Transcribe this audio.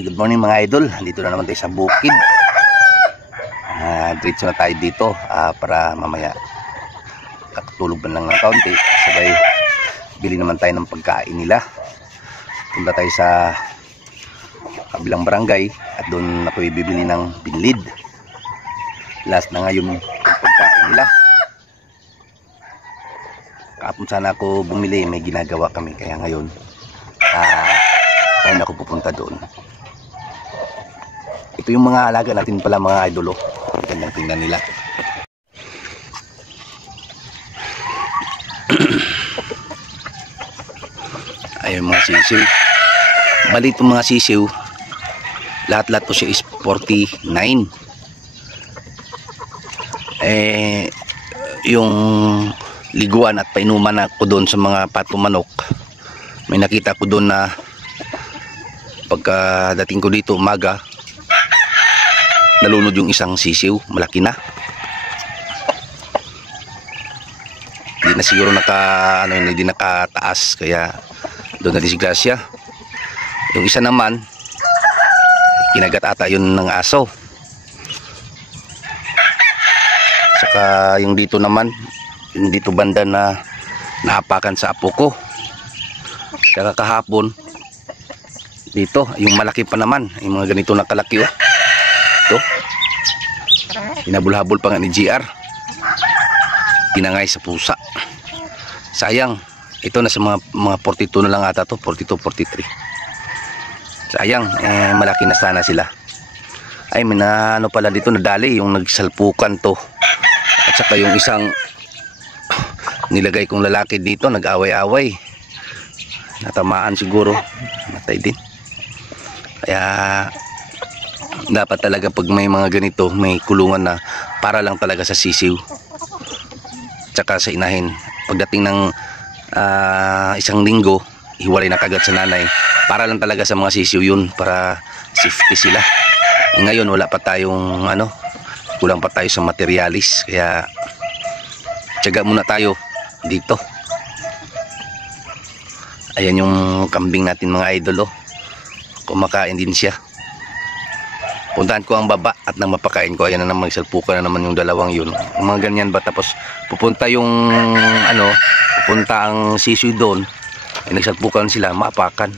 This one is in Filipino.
Good morning mga idol, dito na naman tayo sa bukid. Diretso na tayo dito para mamaya kakatulog man lang ng kaunti, sabay bili naman tayo ng pagkain nila. Punta tayo sa kabilang barangay at doon ako bibili ng binlid. Last na ngayon yung pagkain nila. Kahapon sana ako bumili, may ginagawa kami, kaya ngayon ngayon ako pupunta doon. Ito yung mga alaga natin pala mga idolo. Gandang tingnan nila. Ayun mga sisiw. Bali itong mga sisiw, lahat-lahat po siya is 49. Yung liguan at painuman ako doon sa mga patumanok, may nakita ko doon na pagkadating ko dito umaga, nalunod yung isang sisiw, malaki na. Hindi na siguro hindi nakataas, kaya doon na disgrasya. Yung isa naman, kinagat ata yun ng aso. Saka yung dito naman, yung dito banda na naapakan sa apo ko. Saka kahapon, dito, yung malaki pa naman, yung mga ganito na kalaki oh. Ito, pinabulhabol pa nga ni GR, tinangay sa pusa. Sayang, ito na sa mga 42 na lang ata to, 42, 43. Sayang, malaki na sana sila. Ay, may na ano pala dito, nadali yung nagsalpukan to. At saka yung isang nilagay kong lalaki dito, nag-away-away, natamaan siguro, matay din. Kaya dapat talaga pag may mga ganito, may kulungan na para lang talaga sa sisiw tsaka sa inahin. Pagdating ng isang linggo, hiwalay na kagad sa nanay, para lang talaga sa mga sisiw yun, para safety sila. Ngayon wala pa tayong kulang pa tayo sa materialis, kaya tiyaga muna tayo dito. Ayan yung kambing natin mga idol oh. Kumakain din siya. Puntahan ko ang baba at nang mapakain ko, ayan na naman, magsalpukan na naman yung dalawang yun. Mga ganyan ba, tapos pupunta yung pupunta ang sisiw doon, ay nagsalpukan sila, maapakan.